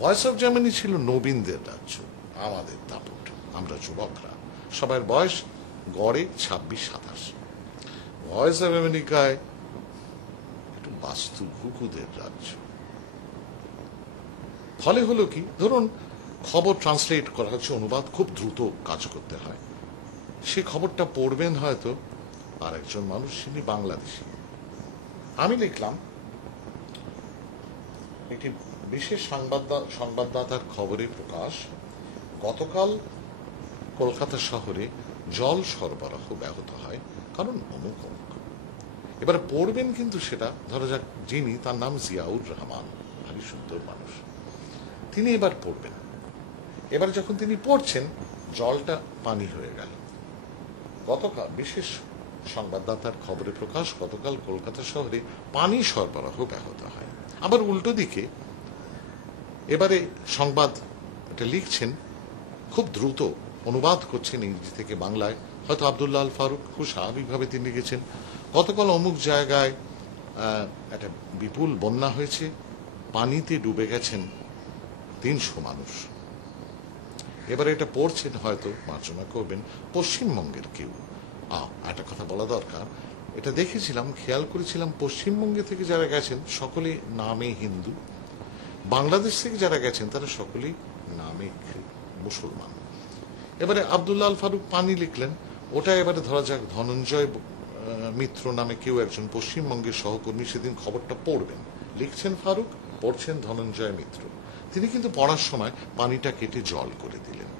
Voice of Germany ছিল নবীনদের রাজ্য, আমাদের দাপট, আমরা যুবকরা, সবার বয়স গড়ে 26-27। ভয়েস অফ আমেরিকায় একটু বাস্তু ভুকুদের রাজ্য। ফলে হলো কি, ধরুন খবর ট্রান্সলেট করা হচ্ছে, অনুবাদ খুব দ্রুত কাজ করতে হয়। সে খবরটা পড়বেন হয়তো আর একজন মানুষ, তিনি বাংলাদেশি। আমি লিখলাম একটি বিশেষ সংবাদদাতার খবরে প্রকাশ, গতকাল কলকাতা শহরে জল সরবরাহ ব্যাহত হয় কারণ অমুক অমুক। এবারে পড়বেন কিন্তু সেটা, ধরা যাক যিনি, তার নাম জিয়াউর রহমান, ভারী সুন্দর মানুষ, তিনি এবার পড়বেন। এবার যখন তিনি পড়ছেন, জলটা পানি হয়ে গেল। গতকাল বিশেষ সংবাদদাতার খবরে প্রকাশ, গতকাল কলকাতা শহরে পানি সরবরাহ ব্যাহত হয়। আবার উল্টো দিকে এবারে সংবাদ এটা লিখছেন, খুব দ্রুত অনুবাদ করছেন ইংরেজি থেকে বাংলায়, হয়তো আব্দুল্লাহ আল ফারুক, খুব স্বাভাবিকভাবে তিনি লিখেছেন, গতকাল অমুক জায়গায় একটা বিপুল বন্যা হয়েছে, পানিতে ডুবে গেছেন 300 মানুষ। এবারে এটা পড়ছেন, হয়তো মার্জনা করবেন, পশ্চিমবঙ্গের কেউ। একটা কথা বলা দরকার, এটা দেখেছিলাম, খেয়াল করেছিলাম, পশ্চিমবঙ্গে থেকে যারা গেছেন সকলে নামে হিন্দু, বাংলাদেশ থেকে যারা গেছেন তারা সকলেই নামে মুসলমান। এবারে আব্দুল্লাহ আল ফারুক পানি লিখলেন, ওটা এবারে ধরা যাক ধনঞ্জয় মিত্র নামে কেউ একজন পশ্চিমবঙ্গের সহকর্মী সেদিন খবরটা পড়বেন, লিখছেন ফারুক, পড়ছেন ধনঞ্জয় মিত্র। তিনি কিন্তু পড়ার সময় পানিটা কেটে জল করে দিলেন।